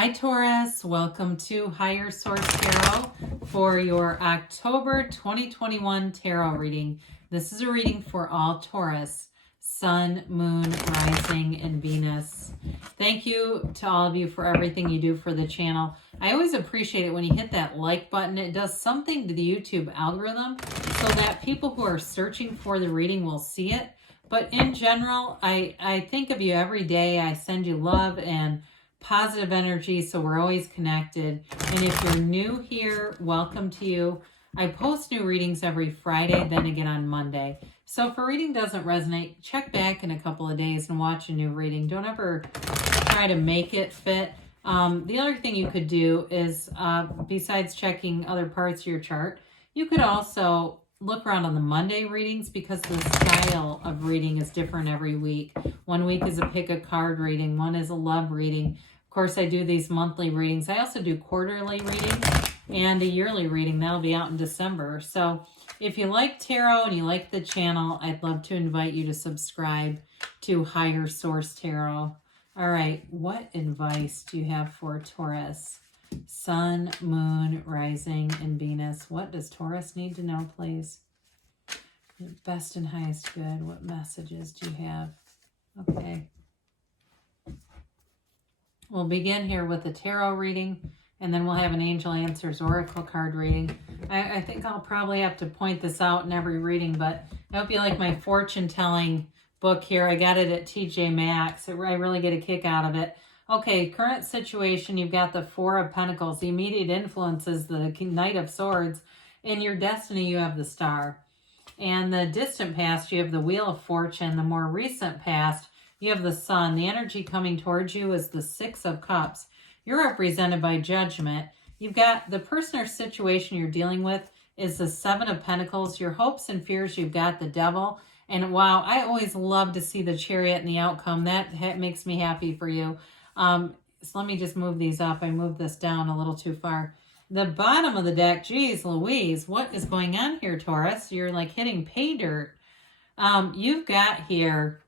Hi Taurus, welcome to Higher Source Tarot for your October 2021 tarot reading. This is a reading for all Taurus, Sun, Moon, Rising, and Venus. Thank you to all of you for everything you do for the channel. I always appreciate it when you hit that like button. It does something to the YouTube algorithm so that people who are searching for the reading will see it. But in general, I think of you every day. I send you love and positive energy, so we're always connected. And if you're new here, welcome to you. I post new readings every Friday, then again on Monday. So if a reading doesn't resonate, check back in a couple of days and watch a new reading. Don't ever try to make it fit. The other thing you could do is, besides checking other parts of your chart, you could also look around on the Monday readings, because the style of reading is different every week. One week is a pick a card reading, one is a love reading. Of course, I do these monthly readings. I also do quarterly readings and a yearly reading. That'll be out in December. So if you like tarot and you like the channel, I'd love to invite you to subscribe to Higher Source Tarot. All right, what advice do you have for Taurus? Sun, Moon, Rising, and Venus. What does Taurus need to know, please? Your best and highest good. What messages do you have? Okay. We'll begin here with a tarot reading, and then we'll have an Angel Answers Oracle card reading. I think I'll probably have to point this out in every reading, but I hope you like my fortune-telling book here. I got it at TJ Maxx. I really get a kick out of it. Okay, current situation, you've got the Four of Pentacles. The immediate influence is the Knight of Swords. In your destiny, you have the Star. And the distant past, you have the Wheel of Fortune. The more recent past, you have the Sun. The energy coming towards you is the Six of Cups. You're represented by Judgment. You've got the person or situation you're dealing with is the Seven of Pentacles. Your hopes and fears, you've got the Devil. And wow, I always love to see the Chariot and the outcome. That makes me happy for you. So let me just move these up. I moved this down a little too far. The bottom of the deck, geez Louise, what is going on here, Taurus? You're like hitting pay dirt. You've got here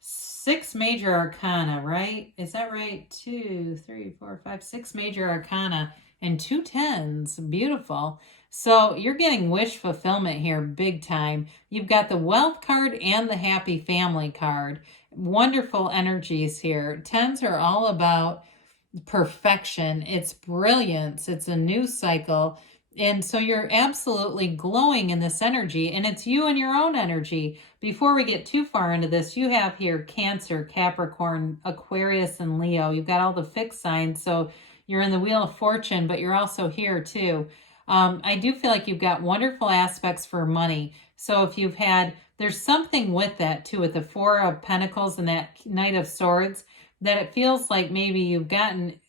6 major arcana, right? Is that right? 2, 3, 4, 5, 6 major arcana and 2 tens. Beautiful. So you're getting wish fulfillment here big time. You've got the wealth card and the happy family card. Wonderful energies here. Tens are all about perfection. It's brilliance. It's a new cycle. And so you're absolutely glowing in this energy, and it's you and your own energy. Before we get too far into this, you have here Cancer, Capricorn, Aquarius, and Leo. You've got all the fixed signs. So you're in the Wheel of Fortune, but you're also here too. I do feel like you've got wonderful aspects for money. So if you've had, there's something with that too, with the Four of Pentacles and that Knight of Swords, that it feels like maybe you've gotten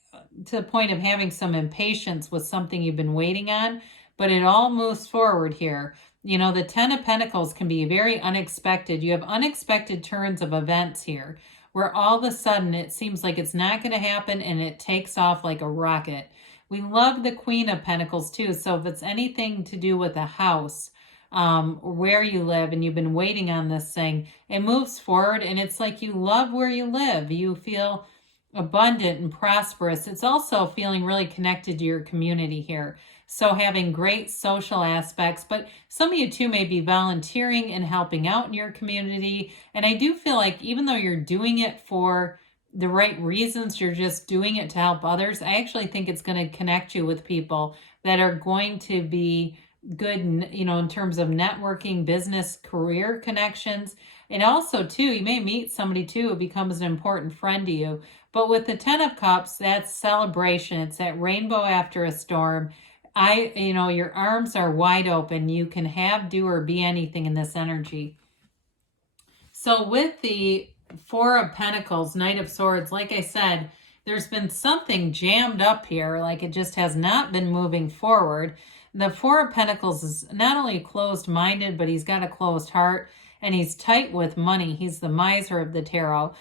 to the point of having some impatience with something you've been waiting on, but it all moves forward here. You know, the Ten of Pentacles can be very unexpected. You have unexpected turns of events here, where all of a sudden it seems like it's not going to happen and it takes off like a rocket. We love the Queen of Pentacles too. So if it's anything to do with a house, where you live and you've been waiting on this thing, it moves forward and it's like you love where you live. You feel abundant and prosperous. It's also feeling really connected to your community here. So having great social aspects, but some of you too may be volunteering and helping out in your community. And I do feel like even though you're doing it for the right reasons, you're just doing it to help others. I actually think it's going to connect you with people that are going to be good, you know, in terms of networking, business, career connections. And also too, you may meet somebody too who becomes an important friend to you. But with the Ten of Cups, that's celebration. It's that rainbow after a storm. You know, your arms are wide open. You can have, do, or be anything in this energy. So with the Four of Pentacles, Knight of Swords, like I said, there's been something jammed up here, like it just has not been moving forward. The Four of Pentacles is not only closed-minded, but he's got a closed heart, and he's tight with money. He's the miser of the tarot.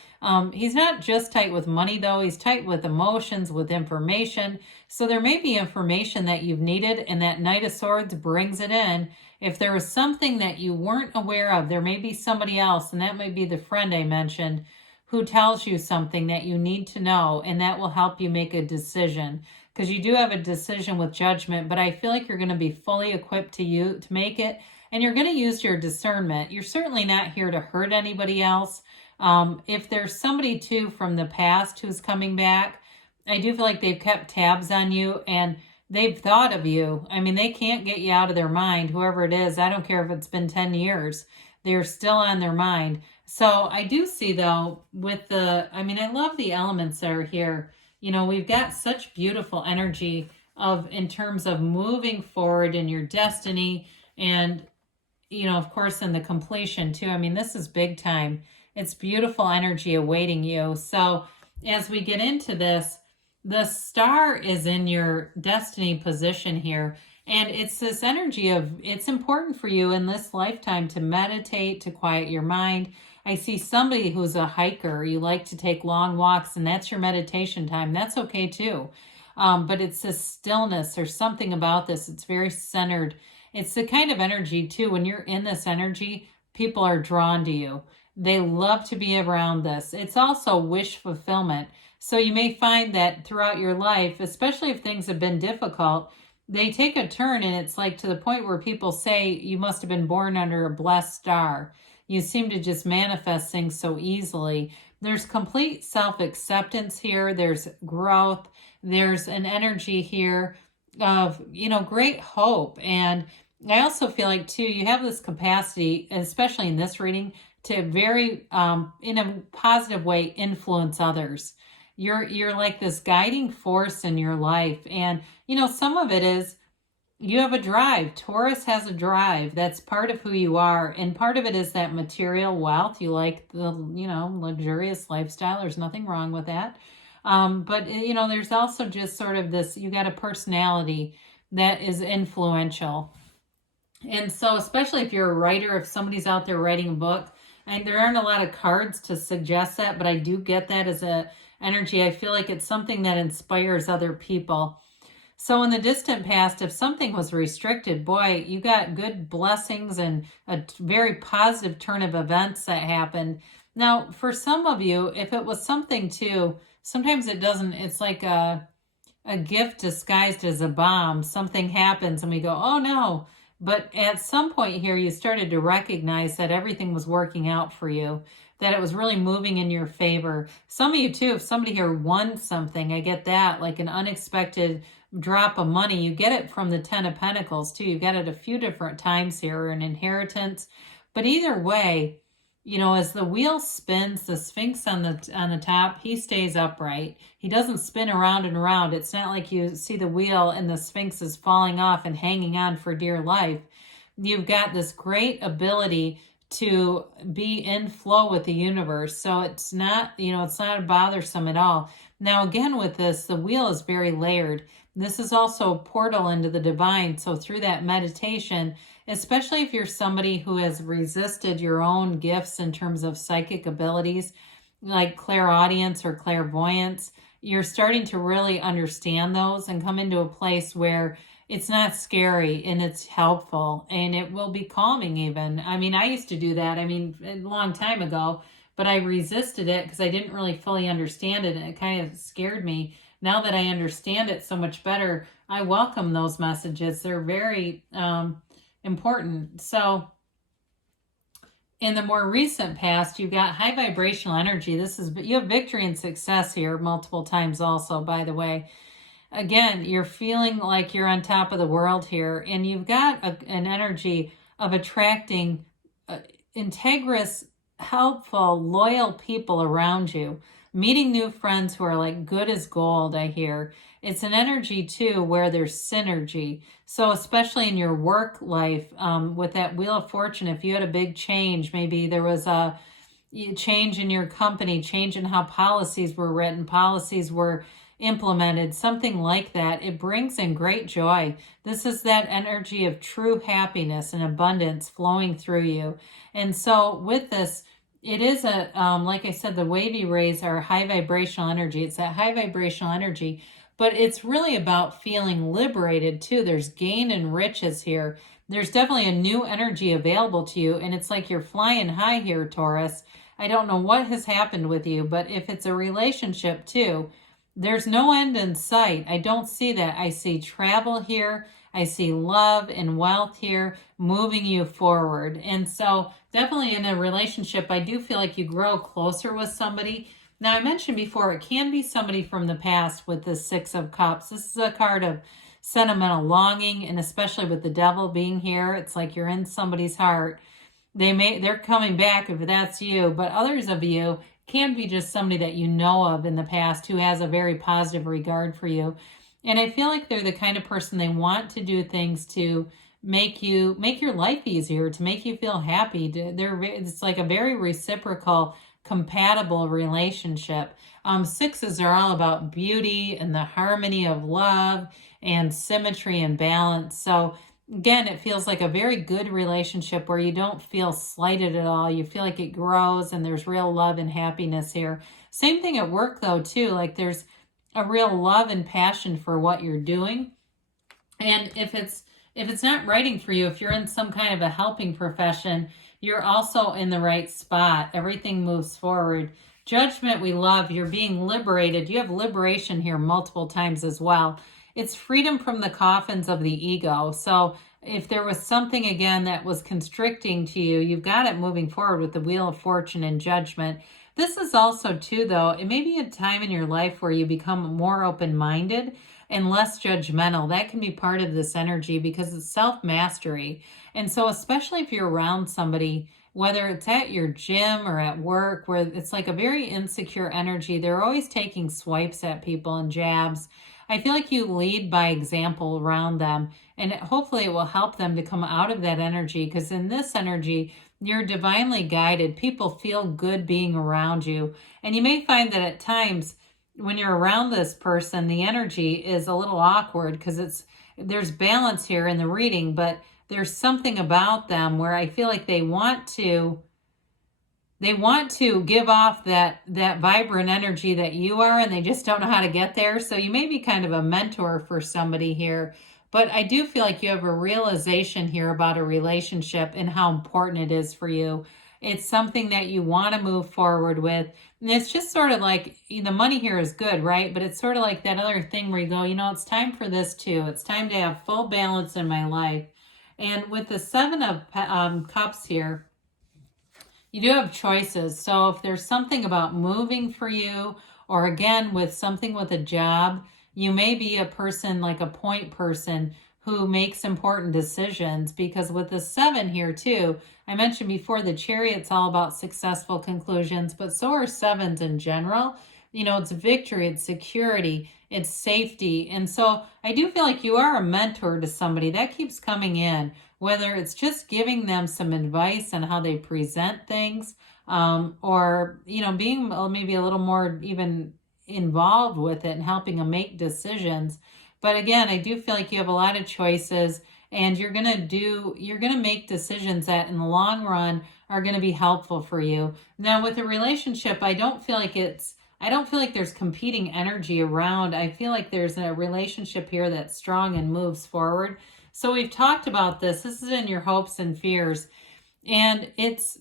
He's not just tight with money, though. He's tight with emotions, with information. So there may be information that you've needed, and that Knight of Swords brings it in. If there was something that you weren't aware of, there may be somebody else, and that might be the friend I mentioned, who tells you something that you need to know, and that will help you make a decision, because you do have a decision with judgment, but I feel like you're going to be fully equipped to make it, and you're going to use your discernment. You're certainly not here to hurt anybody else. If there's somebody too from the past who's coming back, I do feel like they've kept tabs on you and they've thought of you. I mean, they can't get you out of their mind, whoever it is. I don't care if it's been 10 years. They're still on their mind. So I do see, though, with I love the elements that are here. You know, we've got such beautiful energy in terms of moving forward in your destiny and, you know, of course, in the completion too. I mean, this is big time. It's beautiful energy awaiting you. So as we get into this, the star is in your destiny position here. And it's this energy of, it's important for you in this lifetime to meditate, to quiet your mind. I see somebody who's a hiker. You like to take long walks, and that's your meditation time. That's okay too. But it's this stillness. There's something about this. It's very centered. It's the kind of energy too, when you're in this energy, people are drawn to you. They love to be around this. It's also wish fulfillment. So you may find that throughout your life, especially if things have been difficult, they take a turn, and it's like to the point where people say you must have been born under a blessed star. You seem to just manifest things so easily. There's complete self-acceptance here. There's growth. There's an energy here of, you know, great hope. And I also feel like too, you have this capacity, especially in this reading, to very, in a positive way, influence others. You're like this guiding force in your life. And, you know, some of it is you have a drive. Taurus has a drive. That's part of who you are. And part of it is that material wealth. You like the, you know, luxurious lifestyle. There's nothing wrong with that. But, you know, there's also just sort of this, you got a personality that is influential. And so, especially if you're a writer, if somebody's out there writing a book, and there aren't a lot of cards to suggest that, but I do get that as a energy. I feel like it's something that inspires other people. So in the distant past, if something was restricted, boy, you got good blessings and a very positive turn of events that happened. Now, for some of you, if it was something too, sometimes it doesn't, it's like a gift disguised as a bomb. Something happens and we go, oh no. But at some point here, you started to recognize that everything was working out for you, that it was really moving in your favor. Some of you too, if somebody here won something, I get that, like an unexpected drop of money. You get it from the 10 of Pentacles too. You get it a few different times here, an inheritance. But either way, you know, as the wheel spins, the Sphinx on the top, he stays upright. He doesn't spin around and around. It's not like you see the wheel and the Sphinx is falling off and hanging on for dear life. You've got this great ability to be in flow with the universe. So it's not, you know, it's not bothersome at all. Now, again, with this, the wheel is very layered. This is also a portal into the divine. So through that meditation, especially if you're somebody who has resisted your own gifts in terms of psychic abilities, like clairaudience or clairvoyance, you're starting to really understand those and come into a place where it's not scary and it's helpful and it will be calming even. I mean, I used to do that, a long time ago, but I resisted it because I didn't really fully understand it and it kind of scared me. Now that I understand it so much better, I welcome those messages. They're very important. So in the more recent past, you've got high vibrational energy. You have victory and success here multiple times also, by the way. Again, you're feeling like you're on top of the world here, and you've got an energy of attracting integrous, helpful, loyal people around you, meeting new friends who are like good as gold, I hear. It's an energy too where there's synergy. So especially in your work life, with that Wheel of Fortune, if you had a big change, maybe there was a change in your company, change in how policies were written, policies were implemented, something like that, it brings in great joy. This is that energy of true happiness and abundance flowing through you. And so with this, it is like I said, the wavy rays are high vibrational energy. It's that high vibrational energy, but it's really about feeling liberated too. There's gain and riches here. There's definitely a new energy available to you, and it's like you're flying high here, Taurus. I don't know what has happened with you, but if it's a relationship too, there's no end in sight. I don't see that. I see travel here. I see love and wealth here moving you forward. And so definitely in a relationship, I do feel like you grow closer with somebody. Now, I mentioned before, it can be somebody from the past with the Six of Cups. This is a card of sentimental longing, and especially with the devil being here, it's like you're in somebody's heart. They're coming back if that's you, but others of you can be just somebody that you know of in the past who has a very positive regard for you. And I feel like they're the kind of person they want to do things to make your life easier, to make you feel happy. It's like a very reciprocal, compatible relationship. Sixes are all about beauty and the harmony of love and symmetry and balance. So again, it feels like a very good relationship where you don't feel slighted at all. You feel like it grows and there's real love and happiness here. Same thing at work though too. Like there's a real love and passion for what you're doing. And if it's not writing for you, if you're in some kind of a helping profession, you're also in the right spot. Everything moves forward. Judgment, we love. You're being liberated. You have liberation here multiple times as well. It's freedom from the coffins of the ego. So if there was something, again, that was constricting to you, you've got it moving forward with the Wheel of Fortune and Judgment. This is also, too, though, it may be a time in your life where you become more open-minded and less judgmental. That can be part of this energy because it's self-mastery. And so especially if you're around somebody, whether it's at your gym or at work, where it's like a very insecure energy, they're always taking swipes at people and jabs. I feel like you lead by example around them, and hopefully it will help them to come out of that energy, because in this energy, you're divinely guided. People feel good being around you. And you may find that at times when you're around this person, the energy is a little awkward because there's balance here in the reading, but there's something about them where I feel like they want to give off that vibrant energy that you are, and they just don't know how to get there. So you may be kind of a mentor for somebody here, but I do feel like you have a realization here about a relationship and how important it is for you. It's something that you want to move forward with. And it's just sort of like, the money here is good, right? But it's sort of like that other thing where you go, it's time for this too. It's time to have full balance in my life. And with the Seven of Cups here, you do have choices. So if there's something about moving for you, or again, with something with a job, you may be a person, like a point person, who makes important decisions, because with the seven here too, I mentioned before, the Chariot's all about successful conclusions, but so are sevens in general. It's victory, it's security, it's safety. And so I do feel like you are a mentor to somebody. That keeps coming in, whether it's just giving them some advice on how they present things, or, being maybe a little more even involved with it and helping them make decisions. But again, I do feel like you have a lot of choices, and you're going to make decisions that in the long run are going to be helpful for you. Now with a relationship, I don't feel like there's competing energy around. I feel like there's a relationship here that's strong and moves forward. So we've talked about this. This is in your hopes and fears. And it's,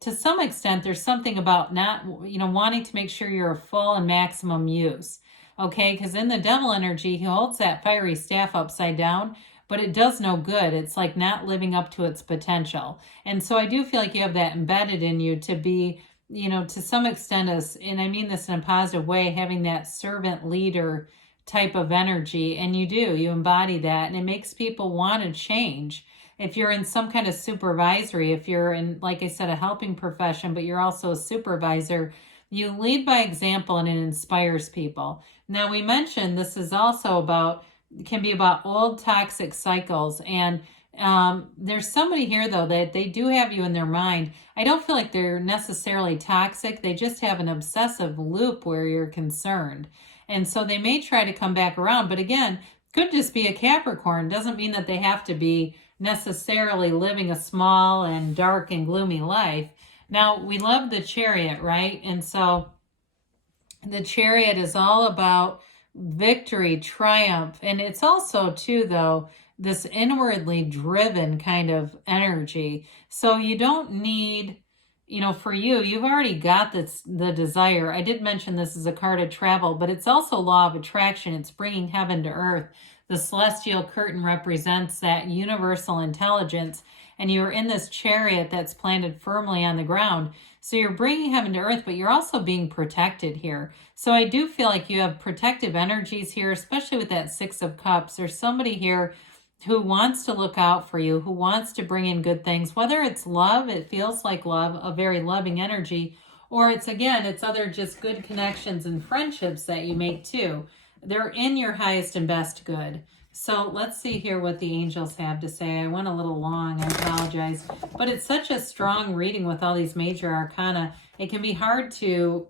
to some extent, there's something about not, wanting to make sure you're a full and maximum use. Okay, because in the devil energy, he holds that fiery staff upside down, but it does no good. It's like not living up to its potential. And so I do feel like you have that embedded in you to be, to some extent, and I mean this in a positive way, having that servant leader type of energy. And you embody that, and it makes people want to change. If you're in some kind of supervisory, if you're in, like I said, a helping profession, but you're also a supervisor, you lead by example, and it inspires people. Now, we mentioned this is also can be about old toxic cycles. And there's somebody here, though, that they do have you in their mind. I don't feel like they're necessarily toxic. They just have an obsessive loop where you're concerned. And so they may try to come back around. But again, could just be a Capricorn. Doesn't mean that they have to be necessarily living a small and dark and gloomy life. Now, we love the Chariot, right? And so the Chariot is all about victory, triumph. And it's also, too, though, this inwardly driven kind of energy. So you don't need, you know, for you, you've already got this, the desire. I did mention this is a card of travel, but it's also law of attraction. It's bringing heaven to earth. The celestial curtain represents that universal intelligence, and you're in this chariot that's planted firmly on the ground. So you're bringing heaven to earth, but you're also being protected here. So I do feel like you have protective energies here, especially with that Six of Cups. There's somebody here who wants to look out for you, who wants to bring in good things, whether it's love, it feels like love, a very loving energy, or it's, again, it's other just good connections and friendships that you make too. They're in your highest and best good. So let's see here what the angels have to say. I went a little long, I apologize. But it's such a strong reading with all these major arcana. It can be hard to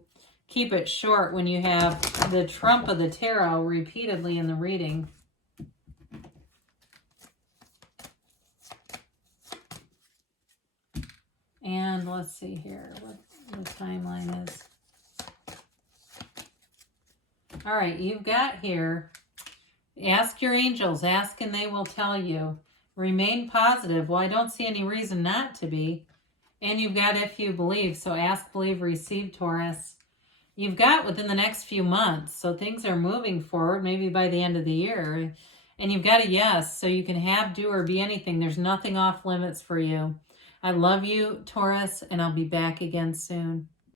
keep it short when you have the trump of the tarot repeatedly in the reading. And let's see here what the timeline is. All right, you've got here, ask your angels, ask and they will tell you. Remain positive. Well, I don't see any reason not to be. And you've got if you believe. So ask, believe, receive, Taurus. You've got within the next few months. So things are moving forward, maybe by the end of the year. And you've got a yes. So you can have, do, or be anything. There's nothing off limits for you. I love you, Taurus, and I'll be back again soon.